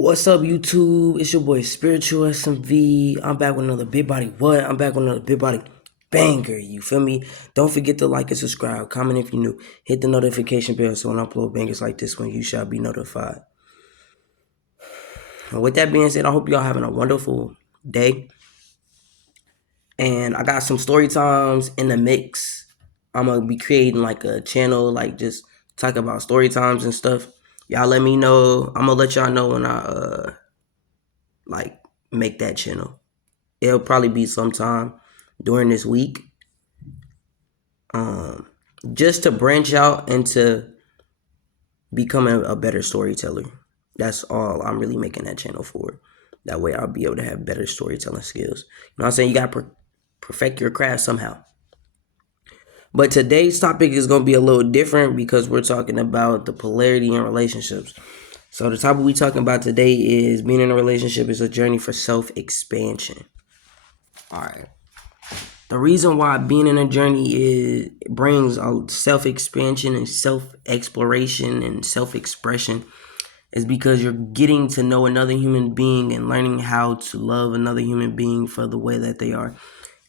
What's up, YouTube? It's your boy Spiritual SMV. I'm back with another Big Body What? I'm back with another Big Body Banger. You feel me? Don't forget to like and subscribe. Comment if you're new. Hit the notification bell so when I upload bangers like this one, you shall be notified. And with that being said, I hope y'all having a wonderful day. And I got some story times in the mix. I'm gonna be creating like a channel, like just talk about story times and stuff. Y'all let me know. I'm gonna let y'all know when I like make that channel. It'll probably be sometime during this week. Just to branch out into becoming a better storyteller. That's all I'm really making that channel for. That way I'll be able to have better storytelling skills. You know what I'm saying? You gotta perfect your craft somehow. But today's topic is going to be a little different because we're talking about the polarity in relationships. So the topic we're talking about today is being in a relationship is a journey for self-expansion. All right. The reason why being in a journey brings self-expansion and self-exploration and self-expression is because you're getting to know another human being and learning how to love another human being for the way that they are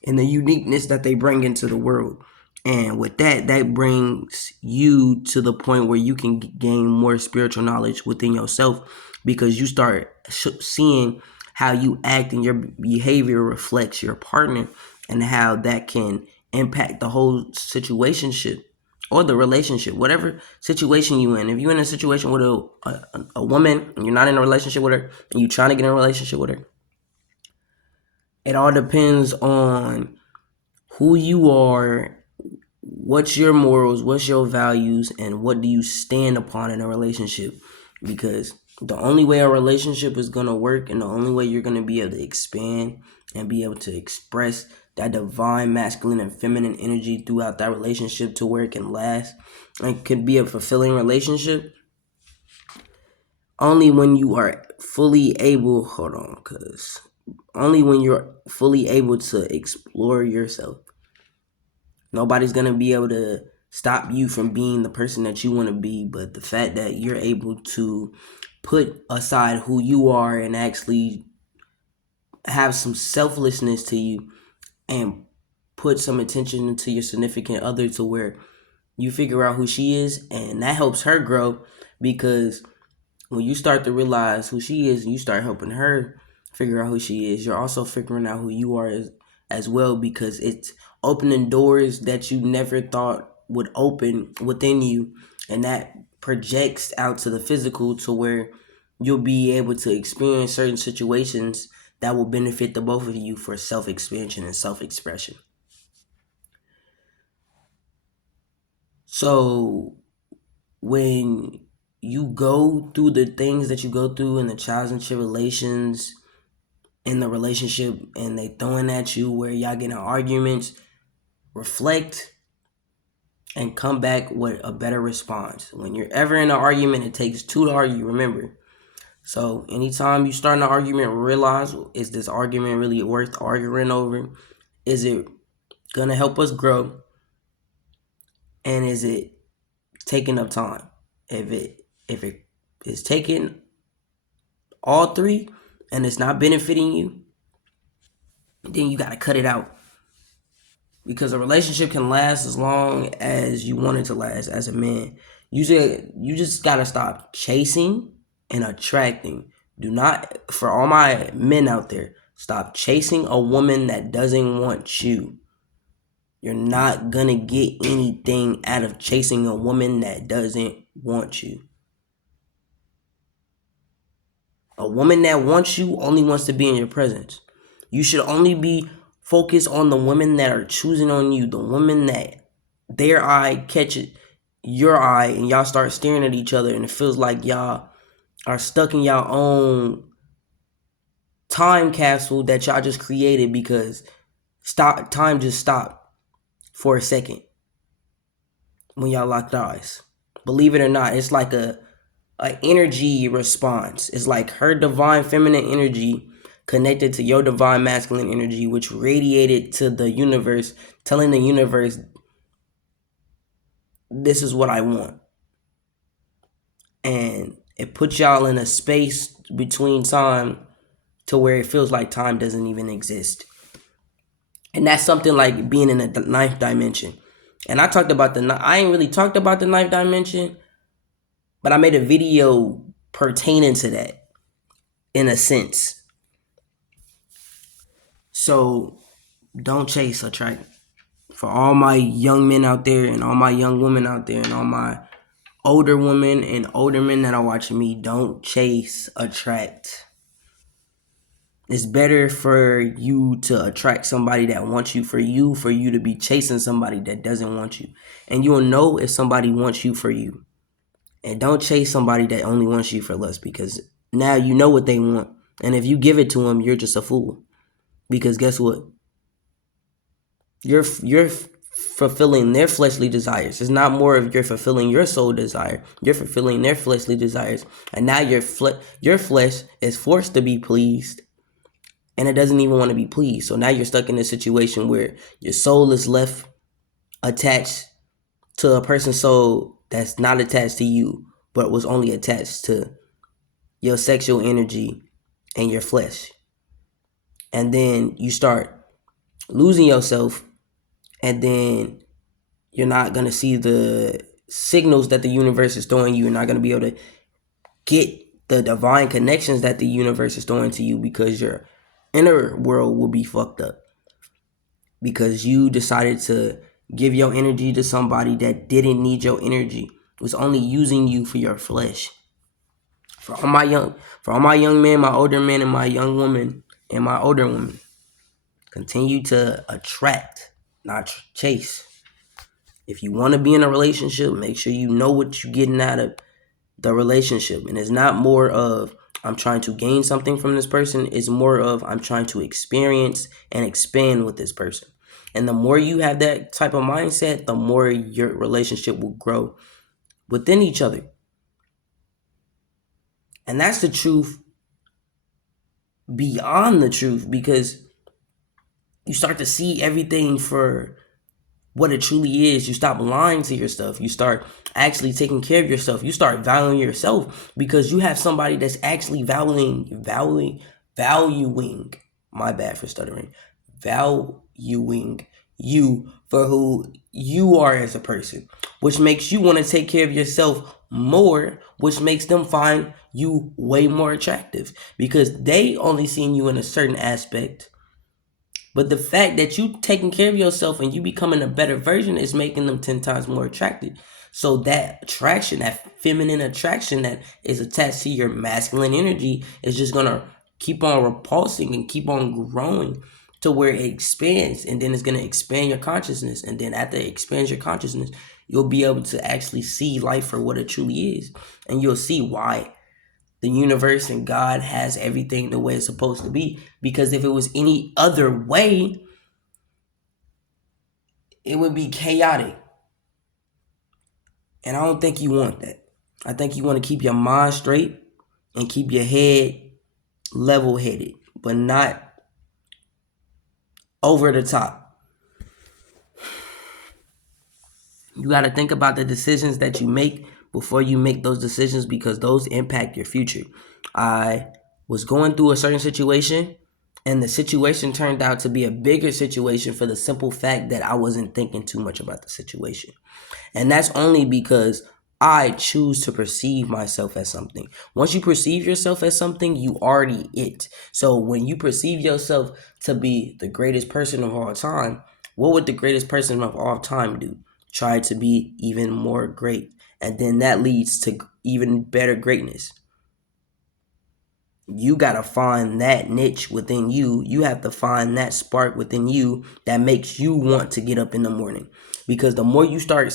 and the uniqueness that they bring into the world. And with that brings you to the point where you can gain more spiritual knowledge within yourself because you start seeing how you act and your behavior reflects your partner and how that can impact the whole situationship or the relationship, whatever situation you in. If you're in a situation with a woman and you're not in a relationship with her and you're trying to get in a relationship with her, it all depends on who you are, what's your morals, what's your values, and what do you stand upon in a relationship. Because the only way a relationship is going to work and the only way you're going to be able to expand and be able to express that divine masculine and feminine energy throughout that relationship to where it can last and could be a fulfilling relationship, only when you are fully able, only when you're fully able to explore yourself. Nobody's going to be able to stop you from being the person that you want to be, but the fact that you're able to put aside who you are and actually have some selflessness to you and put some attention into your significant other to where you figure out who she is, and that helps her grow because when you start to realize who she is and you start helping her figure out who she is, you're also figuring out who you are as well, because it's opening doors that you never thought would open within you, and that projects out to the physical to where you'll be able to experience certain situations that will benefit the both of you for self-expansion and self-expression. So when you go through the things that you go through and the trials and tribulations in the relationship and they throwing at you where y'all getting arguments, reflect and come back with a better response. When you're ever in an argument, it takes two to argue, remember. So anytime you start an argument, realize, is this argument really worth arguing over? Is it gonna help us grow? And is it taking up time? If it is taking all three and it's not benefiting you, then you gotta cut it out. Because a relationship can last as long as you want it to last as a man. You just gotta stop chasing and attracting. Do not, for all my men out there, stop chasing a woman that doesn't want you. You're not gonna get anything out of chasing a woman that doesn't want you. A woman that wants you only wants to be in your presence. You should only be focused on the women that are choosing on you, the women that their eye catches your eye and y'all start staring at each other and it feels like y'all are stuck in your own time capsule that y'all just created because time just stopped for a second when y'all locked eyes. Believe it or not, it's like a energy response. It's like her divine feminine energy connected to your divine masculine energy, which radiated to the universe, telling the universe, this is what I want. And it puts y'all in a space between time to where it feels like time doesn't even exist. And that's something like being in the ninth dimension. And I ain't really talked about the ninth dimension, but I made a video pertaining to that in a sense. So don't chase, attract. For all my young men out there and all my young women out there and all my older women and older men that are watching me, don't chase, attract. It's better for you to attract somebody that wants you for you to be chasing somebody that doesn't want you. And you'll know if somebody wants you for you. And don't chase somebody that only wants you for less, because now you know what they want. And if you give it to them, you're just a fool. Because guess what? You're fulfilling their fleshly desires. It's not more of you're fulfilling your soul desire. You're fulfilling their fleshly desires. And now your flesh is forced to be pleased. And it doesn't even want to be pleased. So now you're stuck in a situation where your soul is left attached to a person's soul that's not attached to you, but was only attached to your sexual energy and your flesh. And then you start losing yourself, and then you're not going to see the signals that the universe is throwing you. You're not going to be able to get the divine connections that the universe is throwing to you, because your inner world will be fucked up. Because you decided to give your energy to somebody that didn't need your energy, was only using you for your flesh. For all my young men, my older men, and my young women, and my older women, continue to attract, not chase. If you want to be in a relationship, make sure you know what you're getting out of the relationship. And it's not more of I'm trying to gain something from this person. It's more of I'm trying to experience and expand with this person. And the more you have that type of mindset, the more your relationship will grow within each other. And that's the truth beyond the truth, because you start to see everything for what it truly is. You stop lying to yourself. You start actually taking care of yourself. You start valuing yourself, because you have somebody that's actually valuing, my bad for stuttering, valuing you for who you are as a person, which makes you want to take care of yourself more, which makes them find you way more attractive, because they only seen you in a certain aspect. But the fact that you taking care of yourself and you becoming a better version is making them 10 times more attractive. So that attraction, that feminine attraction that is attached to your masculine energy, is just going to keep on repulsing and keep on growing to where it expands. And then it's going to expand your consciousness. And then after it expands your consciousness, you'll be able to actually see life for what it truly is. And you'll see why the universe and God has everything the way it's supposed to be. Because if it was any other way, it would be chaotic. And I don't think you want that. I think you want to keep your mind straight and keep your head level-headed, but not over the top. You got to think about the decisions that you make before you make those decisions, because those impact your future. I was going through a certain situation, and the situation turned out to be a bigger situation for the simple fact that I wasn't thinking too much about the situation. And that's only because I choose to perceive myself as something. Once you perceive yourself as something, you already it. So when you perceive yourself to be the greatest person of all time, what would the greatest person of all time do? Try to be even more great. And then that leads to even better greatness. You got to find that niche within you. You have to find that spark within you that makes you want to get up in the morning. Because the more you start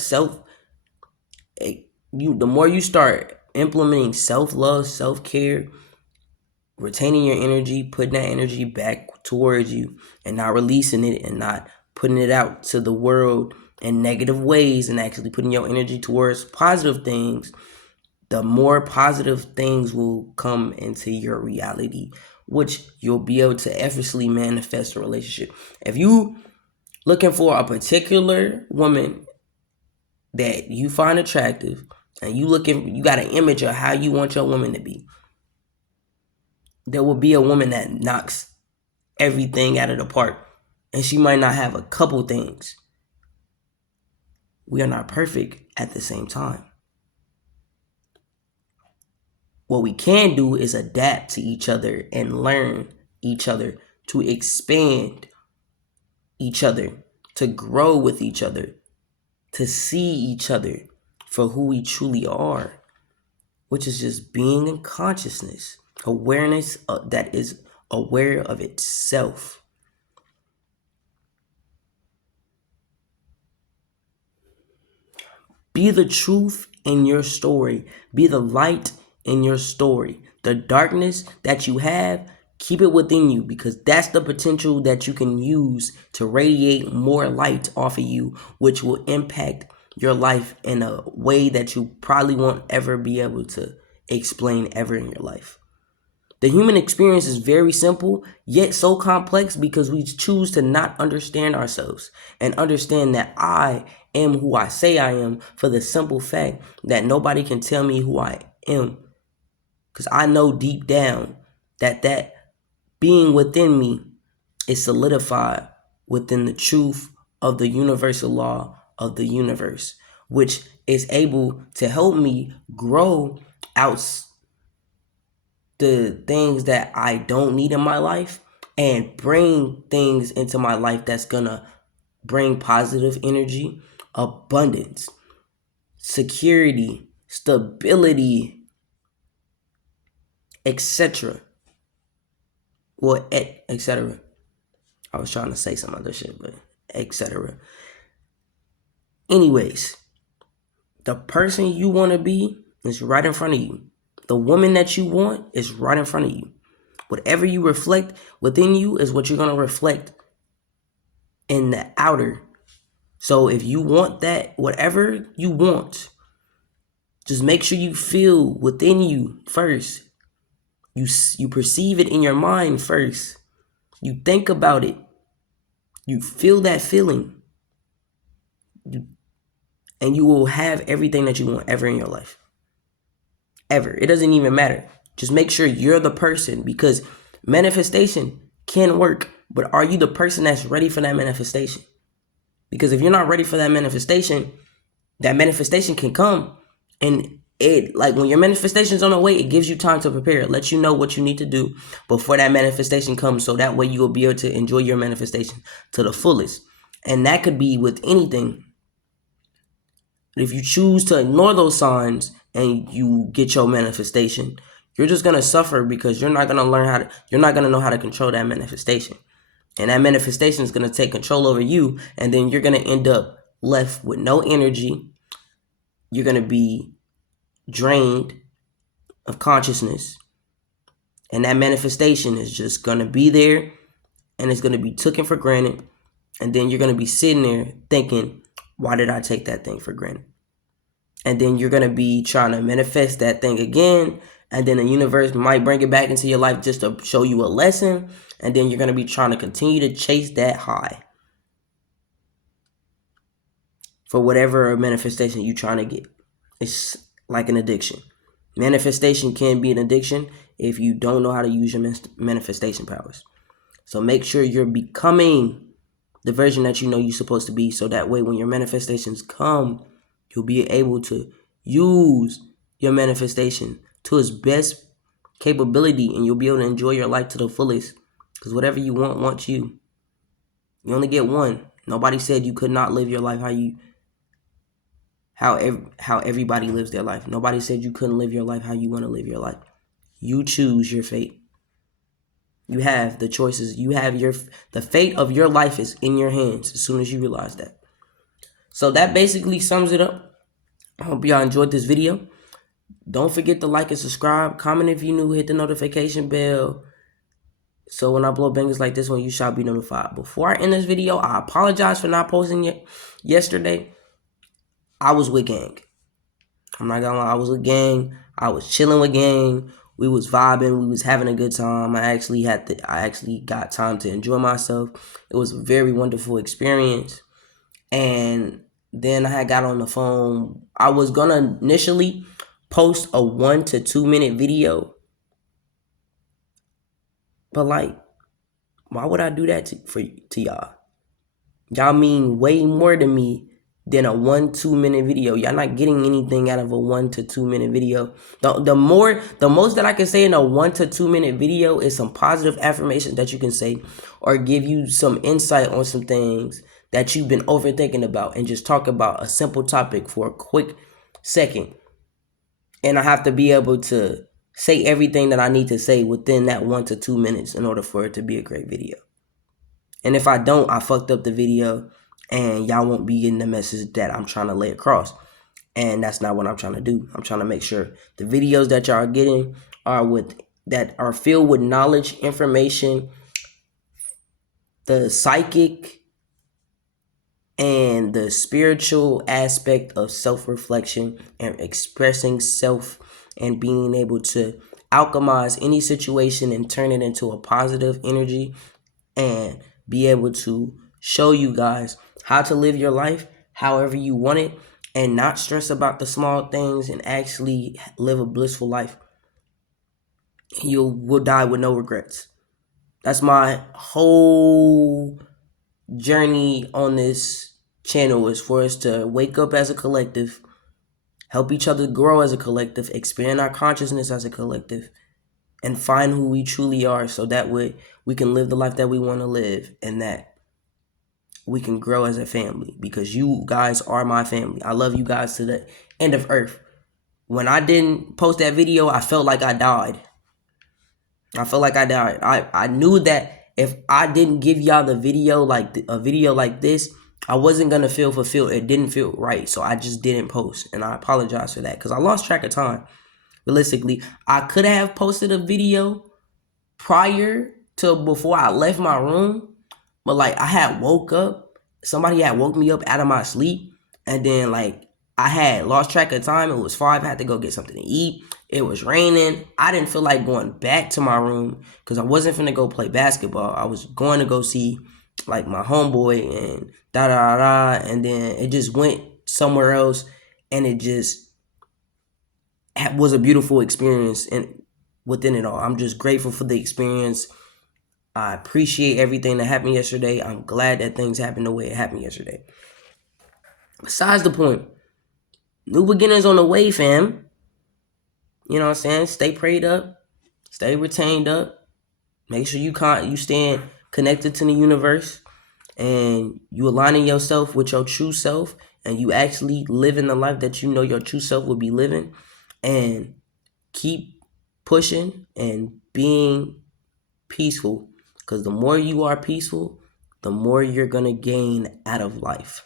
the more you start implementing self-love, self-care, retaining your energy, putting that energy back towards you, and not releasing it and not putting it out to the world in negative ways, and actually putting your energy towards positive things, the more positive things will come into your reality, which you'll be able to effortlessly manifest a relationship. If you looking for a particular woman that you find attractive, and you got an image of how you want your woman to be, There will be a woman that knocks everything out of the park, and she might not have a couple things. We are not perfect at the same time. What we can do is adapt to each other and learn each other, to expand each other, to grow with each other, to see each other for who we truly are, which is just being in consciousness, awareness that is aware of itself. Be the truth in your story. Be the light in your story. The darkness that you have, keep it within you, because that's the potential that you can use to radiate more light off of you, which will impact your life in a way that you probably won't ever be able to explain ever in your life. The human experience is very simple, yet so complex, because we choose to not understand ourselves and understand that I am who I say I am, for the simple fact that nobody can tell me who I am. Because I know deep down that being within me is solidified within the truth of the universal law of the universe, which is able to help me grow out the things that I don't need in my life and bring things into my life that's gonna bring positive energy, abundance, security, stability, etc. Well, etc. I was trying to say some other shit, but etc. Anyways, the person you want to be is right in front of you. The woman that you want is right in front of you. Whatever you reflect within you is what you're going to reflect in the outer. So if you want that, whatever you want, just make sure you feel within you first. You perceive it in your mind first. You think about it. You feel that feeling. And you will have everything that you want ever in your life. Ever. It doesn't even matter. Just make sure you're the person, because manifestation can work, but are you the person that's ready for that manifestation? Because if you're not ready for that manifestation can come, and it, like, when your manifestation's on the way, it gives you time to prepare. It lets you know what you need to do before that manifestation comes, so that way you will be able to enjoy your manifestation to the fullest. And that could be with anything. If you choose to ignore those signs and you get your manifestation, you're just gonna suffer, because you're not gonna know how to control that manifestation. And that manifestation is gonna take control over you, and then you're gonna end up left with no energy. You're gonna be drained of consciousness. And that manifestation is just gonna be there, and it's gonna be taken for granted. And then you're gonna be sitting there thinking, why did I take that thing for granted? And then you're going to be trying to manifest that thing again. And then the universe might bring it back into your life just to show you a lesson. And then you're going to be trying to continue to chase that high for whatever manifestation you're trying to get. It's like an addiction. Manifestation can be an addiction if you don't know how to use your manifestation powers. So make sure you're becoming the version that you know you're supposed to be, so that way when your manifestations come, you'll be able to use your manifestation to its best capability, and you'll be able to enjoy your life to the fullest, because whatever you want wants you. You only get one. Nobody said you could not live your life how everybody lives their life. Nobody said you couldn't live your life how you want to live your life. You choose your fate. You have the choices. You have the fate of your life is in your hands as soon as you realize that. So that basically sums it up. I hope y'all enjoyed this video. Don't forget to like and subscribe. Comment if you're new. Hit the notification bell, so when I blow bangers like this one, you shall be notified. Before I end this video, I apologize for not posting it yesterday. I was with gang. I'm not gonna lie, I was with gang. I was chilling with gang. We was vibing. We was having a good time. I actually got time to enjoy myself. It was a very wonderful experience. And then I had got on the phone. I was gonna initially post a 1 to 2 minute video But like, why would I do that to y'all? Y'all mean way more to me than a 1-2 minute video. Y'all not getting anything out of a 1 to 2 minute video. The most that I can say in a 1 to 2 minute video is some positive affirmations that you can say, or give you some insight on some things that you've been overthinking about, and just talk about a simple topic for a quick second. And I have to be able to say everything that I need to say within that 1 to 2 minutes in order for it to be a great video. And if I don't, I fucked up the video, and y'all won't be getting the message that I'm trying to lay across. And that's not what I'm trying to do. I'm trying to make sure the videos that y'all are getting are filled with knowledge, information, the psychic and the spiritual aspect of self-reflection and expressing self, and being able to alchemize any situation and turn it into a positive energy, and be able to show you guys how to live your life however you want it, and not stress about the small things, and actually live a blissful life. You will die with no regrets. That's my whole journey on this channel, is for us to wake up as a collective, help each other grow as a collective, expand our consciousness as a collective, and find who we truly are, so that way we can live the life that we want to live, and that we can grow as a family, because you guys are my family. I love you guys to the end of earth. When I didn't post that video, I felt like I died. I knew that if I didn't give y'all the video, like a video like this, I wasn't going to feel fulfilled. It didn't feel right. So I just didn't post. And I apologize for that, because I lost track of time. Realistically, I could have posted a video prior to before I left my room. But like, I had woke up. Somebody had woke me up out of my sleep. And then like, I had lost track of time. It was 5. I had to go get something to eat. It was raining. I didn't feel like going back to my room, because I wasn't finna go play basketball. I was going to go see like my homeboy and and then it just went somewhere else, and it just was a beautiful experience. And within it all, I'm just grateful for the experience. I appreciate everything that happened yesterday. I'm glad that things happened the way it happened yesterday. Besides the point, new beginnings on the way, fam. You know what I'm saying? Stay prayed up. Stay retained up. Make sure you stand connected to the universe, and you aligning yourself with your true self, and you actually living the life that you know your true self will be living, and keep pushing and being peaceful, because the more you are peaceful, the more you're going to gain out of life.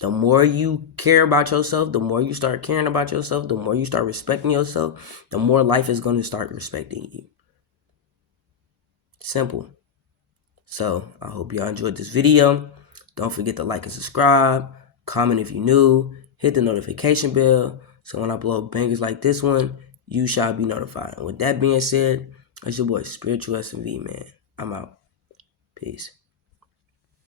The more you care about yourself, the more you start caring about yourself, the more you start respecting yourself, the more life is going to start respecting you. Simple. So I hope y'all enjoyed this video. Don't forget to like and subscribe. Comment if you're new. Hit the notification bell, so when I blow up bangers like this one, you shall be notified. And with that being said, it's your boy Spiritual SMV, man. I'm out. Peace.